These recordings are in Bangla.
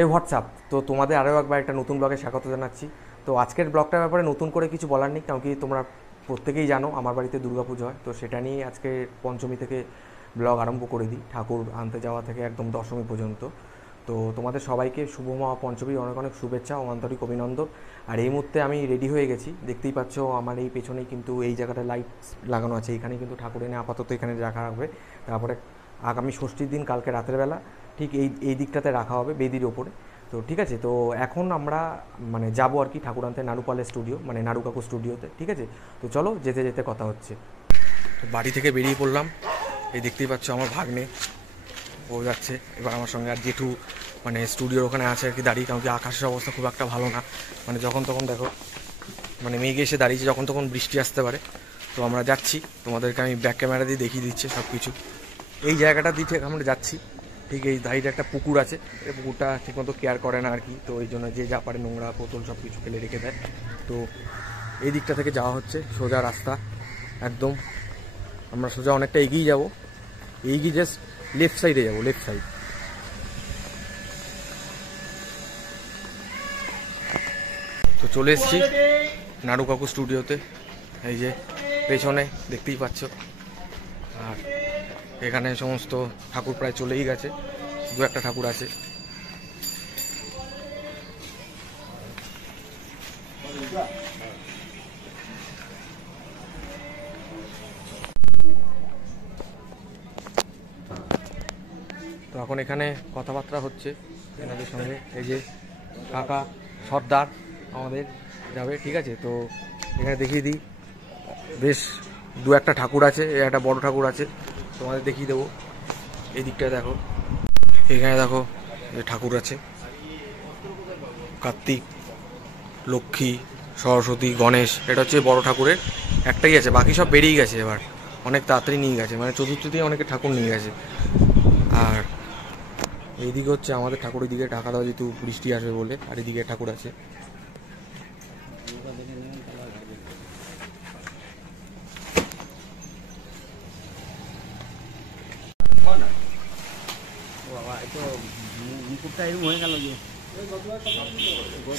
এই হোয়াটসঅ্যাপ তো তোমাদের আরও একবার একটা নতুন ব্লগে স্বাগত জানাচ্ছি। তো আজকের ব্লগটার ব্যাপারে নতুন করে কিছু বলার নেই, কারণ কি তোমরা প্রত্যেকেই জানো আমার বাড়িতে দুর্গাপুজো হয়। তো সেটা নিয়ে আজকে পঞ্চমী থেকে ব্লগ আরম্ভ করে দিই, ঠাকুর আনতে যাওয়া থেকে একদম দশমী পর্যন্ত। তো তোমাদের সবাইকে শুভ মহা পঞ্চমীর অনেক অনেক শুভেচ্ছা ও আন্তরিক অভিনন্দন। আর এই মুহূর্তে আমি রেডি হয়ে গেছি, দেখতেই পাচ্ছ আমার এই পেছনেই কিন্তু এই জায়গাটায় লাইট লাগানো আছে, এইখানে কিন্তু ঠাকুর এনে আপাতত এখানে রাখা হবে। তারপরে আগামী ষষ্ঠীর দিন কালকে রাতের বেলা ঠিক এই দিকটাতে রাখা হবে বেদির ওপরে। তো ঠিক আছে, তো এখন আমরা যাবো আর কি ঠাকুর আনতে নাড়ুপালের স্টুডিও, নাড়ু কাকু স্টুডিওতে। ঠিক আছে, তো চলো যেতে যেতে কথা হচ্ছে। তো বাড়ি থেকে বেরিয়ে পড়লাম, এই দেখতেই পাচ্ছ আমার ভাগ্নে ও যাচ্ছে এবার আমার সঙ্গে, আর জেঠু স্টুডিওর ওখানে আছে আর কি দাঁড়িয়ে, কারণ কি আকাশের অবস্থা খুব একটা ভালো না, যখন তখন দেখো মেঘে এসে দাঁড়িয়েছে, যখন তখন বৃষ্টি আসতে পারে। তো আমরা যাচ্ছি, তোমাদেরকে আমি ব্যাক ক্যামেরা দিয়ে দেখিয়ে দিচ্ছি সব কিছু। এই জায়গাটা দিয়ে ঠিক আমরা যাচ্ছি, ঠিক এই ধাইটা একটা পুকুর আছে, এই পুকুরটা ঠিকমতো কেয়ার করে না আর কি, তো এই জন্য যে যা পারে নোংরা বোতল সব কিছু ফেলে রেখে দেয়। তো এই দিকটা থেকে যাওয়া হচ্ছে, সোজা রাস্তা একদম, আমরা সোজা অনেকটা এগিয়ে যাব, এগিয়ে জাস্ট লেফট সাইডে যাবো, লেফট সাইড। তো চলে এসেছি নাড়ু কাকু স্টুডিওতে, এই যে পেছনে দেখতেই পাচ্ছ। আর এখানে সমস্ত ঠাকুর প্রায় চলেই গেছে, দু একটা ঠাকুর আছে। তো এখন এখানে কথাবার্তা হচ্ছে এনাদের সঙ্গে, এই যে কাকা সর্দার আমাদের যাবে। ঠিক আছে, তো এখানে দেখিয়ে দিই, বেশ দু একটা ঠাকুর আছে, একটা বড় ঠাকুর আছে, তোমাদের দেখিয়ে দেবো। এই দিকটায় দেখো, এখানে দেখো ঠাকুর আছে, কার্তিক, লক্ষ্মী, সরস্বতী, গণেশ। এটা হচ্ছে বড় ঠাকুরের একটাই আছে, বাকি সব বেরিয়ে গেছে, এবার অনেক তাড়াতাড়ি নিয়ে গেছে, চতুর্থীতেই অনেকে ঠাকুর নিয়ে গেছে। আর এইদিকে হচ্ছে আমাদের ঠাকুর, এদিকে ঢাকা দেওয়া যেহেতু বৃষ্টি আসবে বলে, আর এদিকে ঠাকুর আছে।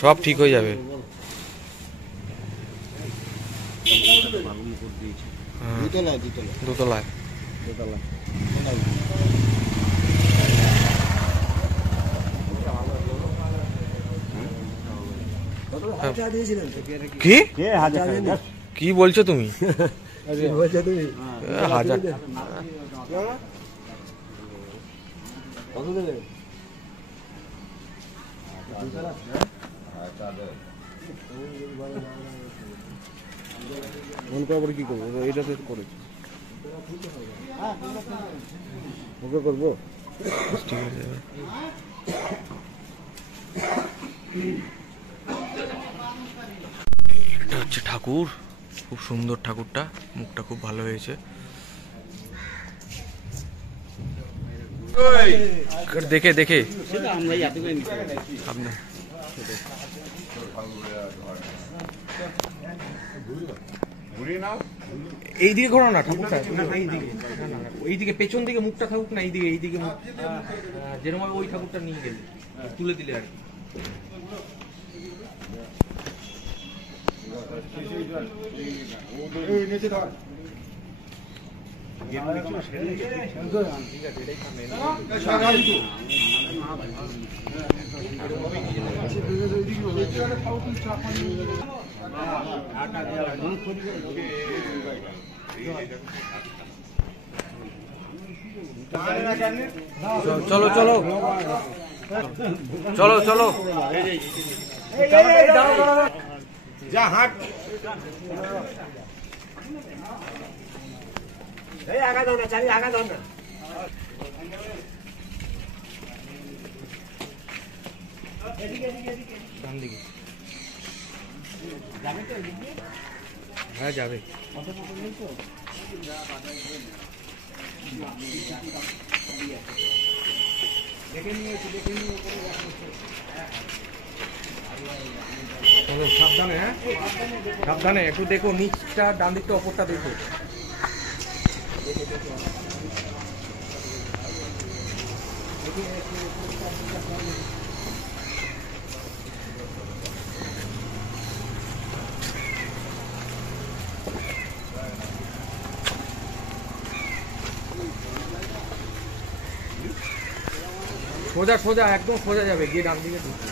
সব ঠিক হয়ে যাবে। দোতলায় কি বলছো তুমি? হাজার কি করবো, এটাতে করেছি ওকে করবো। ঠিক আছে, এটা হচ্ছে ঠাকুর, খুব সুন্দর ঠাকুরটা, মুখটা খুব ভালো হয়েছে। দেখে দেখে আপনার এইদিকে ঘোরাও না ঠাকুরটা, এইদিকে পেছন দিকে মুখটা থাকুক না, এইদিকে মুখ, যেরকম ওই ঠাকুরটা নিয়ে গেলে তুলে দিলে আর কি। চলো চলো চলো চলো যা হাট আগা দাও না, চালি আগা দাও না। হ্যাঁ যাবে। সাবধানে, হ্যাঁ সাবধানে, একটু দেখো নিচটা, ডান দিকটা, ওপরটা দেখো। সোজা সোজা একদম সোজা যাবে, গিয়ে ডান দিকে ঢুকবে।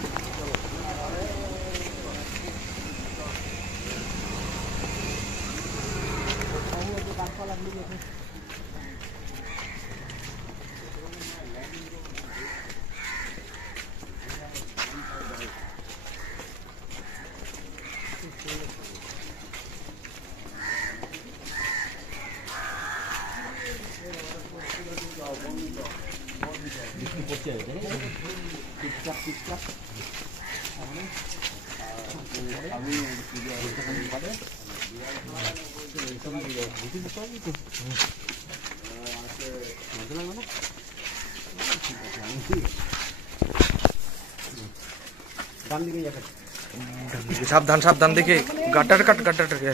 সাবধান সাবধান দেখে, গাটার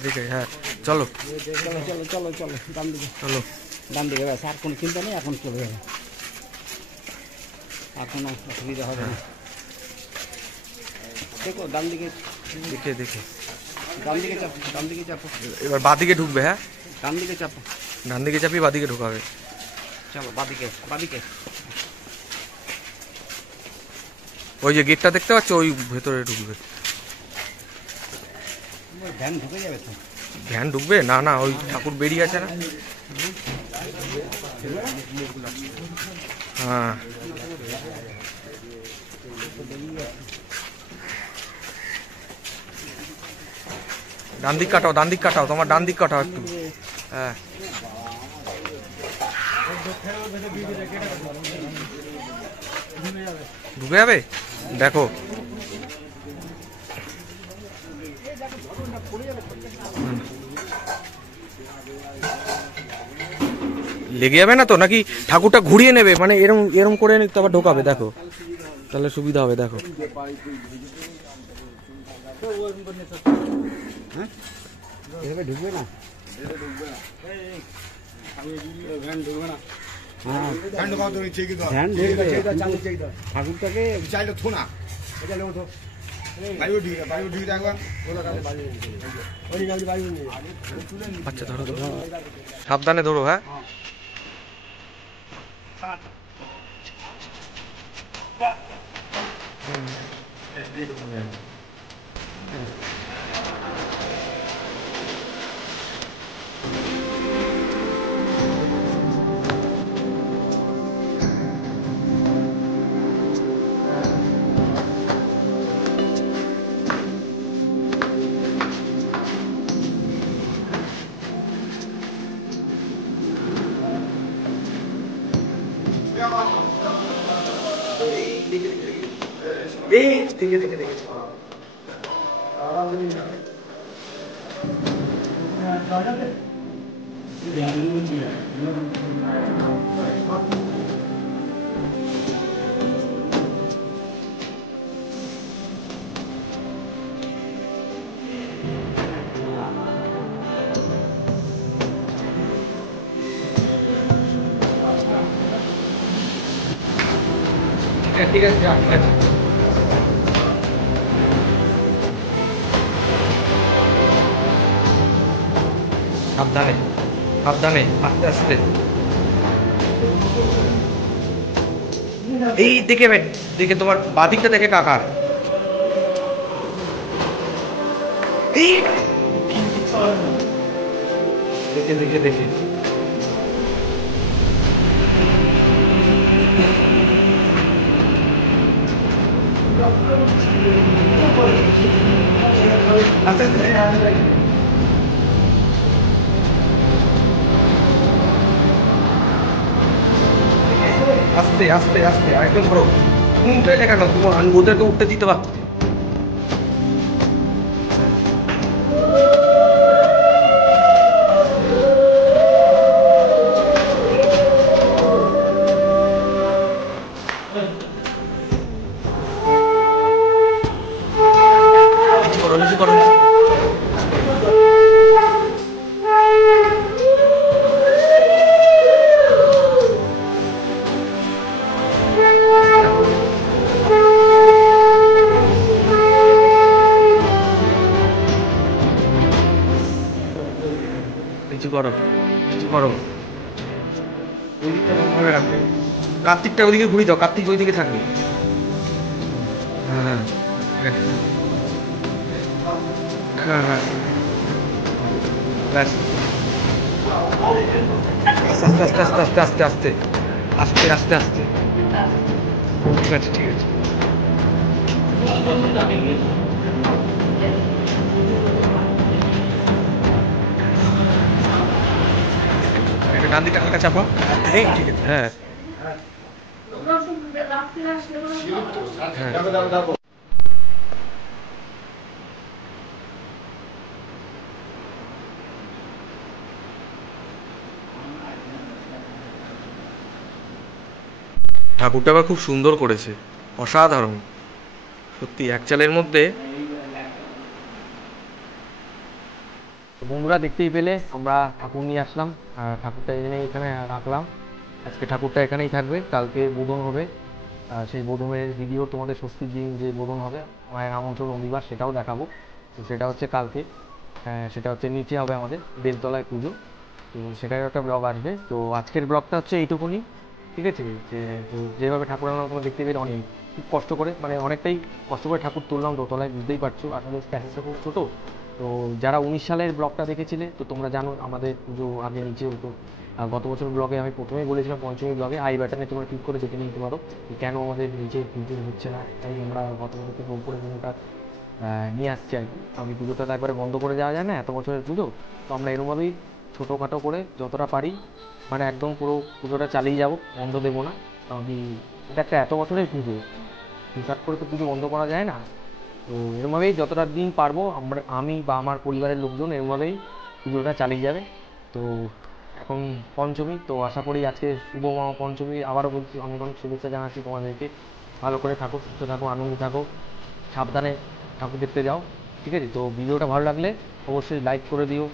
দেখে। হ্যাঁ চলো চলো চলো চলো চলো ডান দিকে, চলো। ডান দিকে ব্যাস, আর কোনো চিন্তা নেই, এখন চলে যাবে, আর কোনো অসুবিধা হবে না। দেখো ডান দিকে, দেখে দেখে ডান দিকে চাপো, ডান দিকে চাপো, এবার বাদিকে ঢুকবে। হ্যাঁ ডান দিকে চাপো, ডান দিকে চাপিয়ে বাদিকে ঢোকাবে। চলো বাদিকে, বাদিকে। ওই যে গেটটা দেখতে পাচ্ছ, ওই ভেতরে ঢুকবে। ভ্যান ঢুকে যাবে তো। ভ্যান ঢুকবে না? না, ওই ঠাকুর বেরিয়ে আছে না। হ্যাঁ ডান দিক কাটাও, ডান দিক কাটাও, তোমার ডান দিক কাটাও একটু। হ্যাঁ ঢুকে যাবে, দেখো। লেগে যাবে না তো নাকি? ঠাকুরটা ঘুরিয়ে নেবে, মানে এরম এরম করে তারপর ঢোকাবে, দেখো তাহলে সুবিধা হবে। দেখো এভাবে ঢুকবে না, ভ্যান ঢুকবে না। হ্যাঁ ভ্যান ঢুকবে, ঠাকুরটাকে আচ্ছা ধরো ধরো, সাবধানে ধরো। হ্যাঁ দেখে দেখে দেখে ঠিক আছে, যা, ঠিক আছে। সাবধানে সাবধানে, আস্তে আস্তে। এই দেখে দেখে, তোমার বাদিকটা দেখে কাকার। এই দেখে দেখে দেখে আস্তে আস্তে আস্তে, একদম ধরো। উঠে কেন তোমার, ওদেরকে উঠতে দিতে পারছি। কিছু করো না। কিছু করো, কিছু করো। ওই দিকটা ভাবে রাখবে। কার্তিকটা ওদিকে ঘুরি দাও, কার্তিক ওইদিকে থাকবে। হ্যাঁ হ্যাঁ হ্যাঁ হ্যাঁ ব্যাস। আস্তে আস্তে আস্তে আস্তে আস্তে আস্তে আস্তে আস্তে ঠিক আছে ঠিক আছে। একটা ডান দিকটা হালকা চাপা, এই ঠিক আছে। হ্যাঁ হ্যাঁ ঠাকুরটা আবার খুব সুন্দর করেছে, অসাধারণ সত্যি, এক চালের মধ্যে। বন্ধুরা দেখতেই পেলে আমরা ঠাকুর নিয়ে আসলাম, আর ঠাকুরটা এনে এখানে রাখলাম। আজকে ঠাকুরটা এখানেই থাকবে, কালকে বোধন হবে। সেই বোধনের ভিডিও তোমাদের ষষ্ঠীর দিন যে বোধন হবে মায়ের আমন্ত্রণ রবিবার, সেটাও দেখাবো। তো সেটা হচ্ছে কালকে, সেটা হচ্ছে নিচে হবে আমাদের বেলতলায় পুজো। তো সেটারও একটা ব্লগ আসবে। তো আজকের ব্লগটা হচ্ছে এইটুকুনি, ঠিক আছে। যেভাবে ঠাকুর আনলাম তোমরা দেখতে পেলে, অনেক খুব কষ্ট করে, মানে অনেকটাই কষ্ট করে ঠাকুর তুললাম দোতলায়, বুঝতেই পারছো আসলে স্প্যাসেসটা খুব ছোটো। তো যারা 19 সালের ব্লগটা দেখেছিলে তো তোমরা জানো আমাদের পুজো আগে নিচে হতো। গত বছর ব্লগে আমি প্রথমেই বলেছিলাম, পঞ্চমী ব্লগে আই বাটনে তোমরা ক্লিক করে দেখে নিতে পারো কেন আমাদের নিচে পুজো হচ্ছে না। তাই আমরা গত বছর থেকে উপরে পুজোটা নিয়ে আসছি আর কি। আমি পুজোটা তো একবারে বন্ধ করে যাওয়া যায় না, এত বছরের পুজো। তো আমরা এরমভাবেই ছোটোখাটো করে যতটা পারি, মানে একদম পুরো পুজোটা চালিয়ে যাবো, বন্ধ দেবো না। আমি এটা একটা এত বছরের পুজো, হুটহাট করে তো পুজো বন্ধ করা যায় না। তো এরমভাবেই যতটা দিন পারবো আমি বা আমার পরিবারের লোকজন এরমভাবেই পুজোটা চালিয়ে যাবে। তো এখন পঞ্চমী, তো আশা করি আজকে শুভ পঞ্চমী। আবারও বলছি অনেক অনেক শুভেচ্ছা জানাচ্ছি তোমাদেরকে। ভালো করে থাকো, সুস্থ থাকো, আনন্দে থাকো, সাবধানে ঠাকুর দেখতে যাও, ঠিক আছে। তো ভিডিওটা ভালো লাগলে অবশ্যই লাইক করে দিও,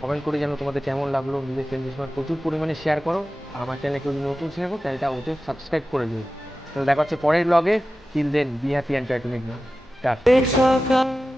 কমেন্ট করে জানো তোমাদের কেমন লাগলো। নিজের ফ্রেন্ডদের সঙ্গে প্রচুর পরিমাণে শেয়ার করো। আমার চ্যানেলে কেউ নতুন শেয়ার করো, চ্যানেলটা ওদের সাবস্ক্রাইব করে দিও। তাহলে দেখা হচ্ছে পরের ব্লগে। Till then be happy and try to make tata.